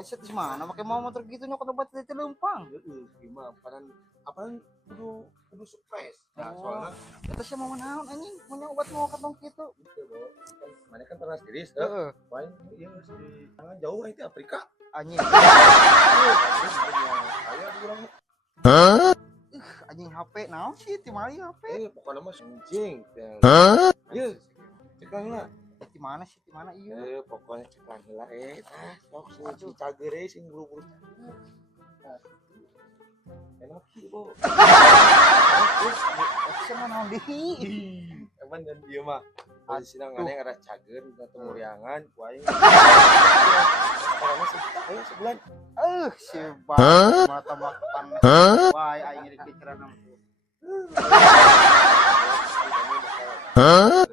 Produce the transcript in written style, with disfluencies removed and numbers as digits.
Set di mana pakai mau motor gitu nyokot obat di Lempang. Gimana apaan kudu sukses. Nah, Oh. soalnya Eta sih mau naon anjing punya obat mau katong kitu. gitu, Bo. Kan mana kan pernah sendiri, Heeh. paling iya geus di tangan jauh itu Afrika. Anjing. Saya bilang Anjing HP naon sih ti mali HP. pokoknya mah anjing. Iya, cekan lah. Di mana sih di mana iya. Pokoknya cekan heula sok si cager sing buru-buru. Enak sih, Bo. Eta mah naon deui. Emang dan dia mah posisinya ngane ada cager atau muriangan ku aing. Karena sebulan. Si mata makan. Wah aing ini pikiran am. Aduh.